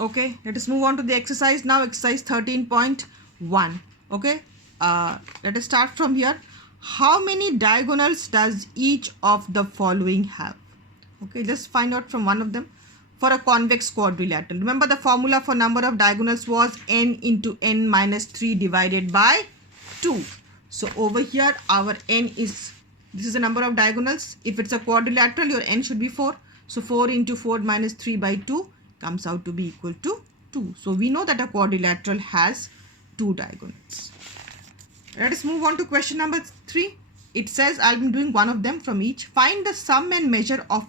Okay, let us move on to the exercise now. Exercise 13.1. Okay, let us start from here. How many diagonals does each of the following have? Okay, just find out from one of them. For a convex quadrilateral, remember the formula for number of diagonals was n into n minus 3 divided by 2. So over here our n is, this is the number of diagonals. If it's a quadrilateral, your n should be 4. So 4 into 4 minus 3 by 2 comes out to be equal to 2. So we know that a quadrilateral has 2 diagonals. Let us move on to question number 3. It says, I'll be doing one of them from each. Find the sum and measure of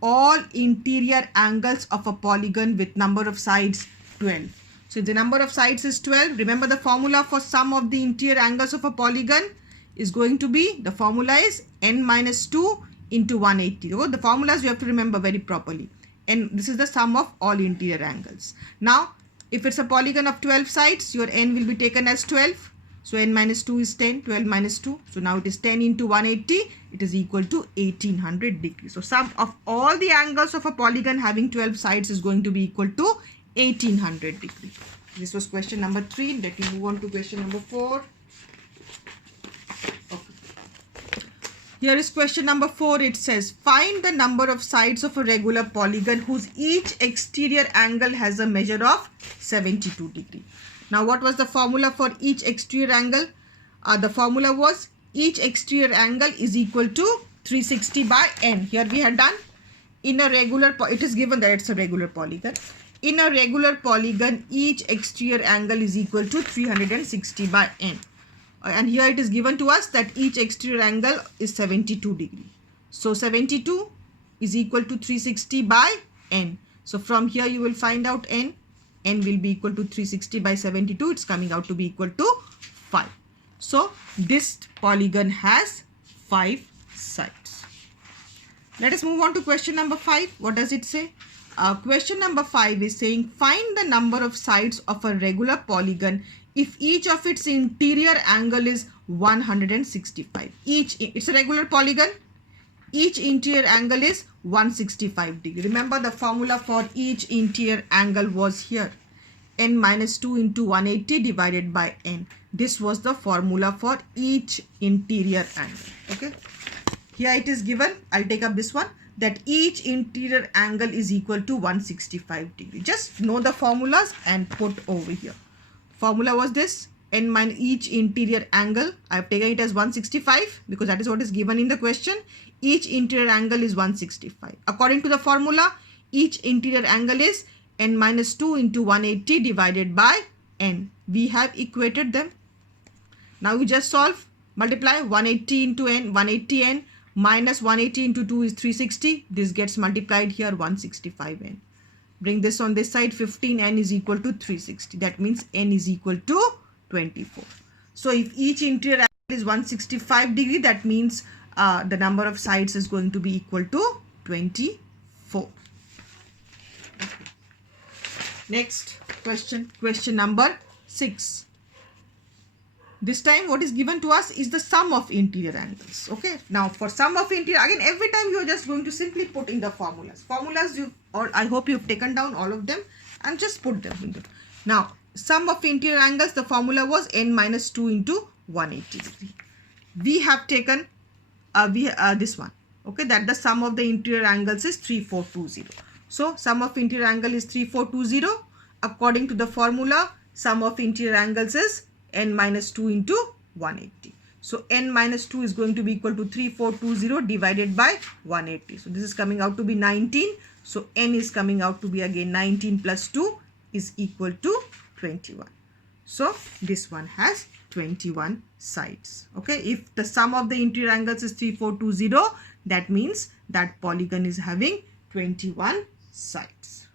all interior angles of a polygon with number of sides 12. So if the number of sides is 12, remember the formula for sum of the interior angles of a polygon is going to be, the formula is n minus 2 into 180. So the formulas you have to remember very properly. And this is the sum of all interior angles. Now, if it's a polygon of 12 sides, your n will be taken as 12. So n minus 2 is 10, 12 minus 2. So now it is 10 into 180. It is equal to 1800 degrees. So sum of all the angles of a polygon having 12 sides is going to be equal to 1800 degrees. This was question number 3. Let me move on to question number 4. Here is question number 4. It says, find the number of sides of a regular polygon whose each exterior angle has a measure of 72 degree. Now, what was the formula for each exterior angle? The formula was each exterior angle is equal to 360 by n. Here we had done in a regular, it is given that it's a regular polygon. In a regular polygon, each exterior angle is equal to 360 by n. And here it is given to us that each exterior angle is 72 degree. So 72 is equal to 360 by n. So from here you will find out n. N will be equal to 360 by 72. It's coming out to be equal to 5. So this polygon has 5 sides. Let us move on to question number 5. What does it say? Question number 5 is saying, find the number of sides of a regular polygon if each of its interior angle is 165. It's a regular polygon. Each interior angle is 165 degree. Remember the formula for each interior angle was here. N minus 2 into 180 divided by n. This was the formula for each interior angle. Okay. Here it is given. I'll take up this one. That each interior angle is equal to 165 degree. Just know the formulas and put over here. Formula was this, n minus each interior angle. I have taken it as 165 because that is what is given in the question. Each interior angle is 165. According to the formula, each interior angle is n minus 2 into 180 divided by n. We have equated them. Now we just solve. Multiply 180 into n, 180n minus 180 into 2 is 360. This gets multiplied here, 165n. Bring this on this side, 15n is equal to 360. That means n is equal to 24. So if each interior angle is 165 degree, that means the number of sides is going to be equal to 24. Okay. Next question, question number 6. This time what is given to us is the sum of interior angles. Okay. Now for sum of interior, again every time you are just going to simply put in the formulas. I hope you've taken down all of them and just put them in. Now sum of interior angles, the formula was n minus 2 into 180 degree. We have taken this one. Okay, that the sum of the interior angles is 3420. So sum of interior angle is 3420. According to the formula, sum of interior angles is n minus 2 into 180. So n minus 2 is going to be equal to 3420 divided by 180. So this is coming out to be 19. So n is coming out to be again 19 plus 2 is equal to 21. So this one has 21 sides. Okay, if the sum of the interior angles is 3420, that means that polygon is having 21 sides.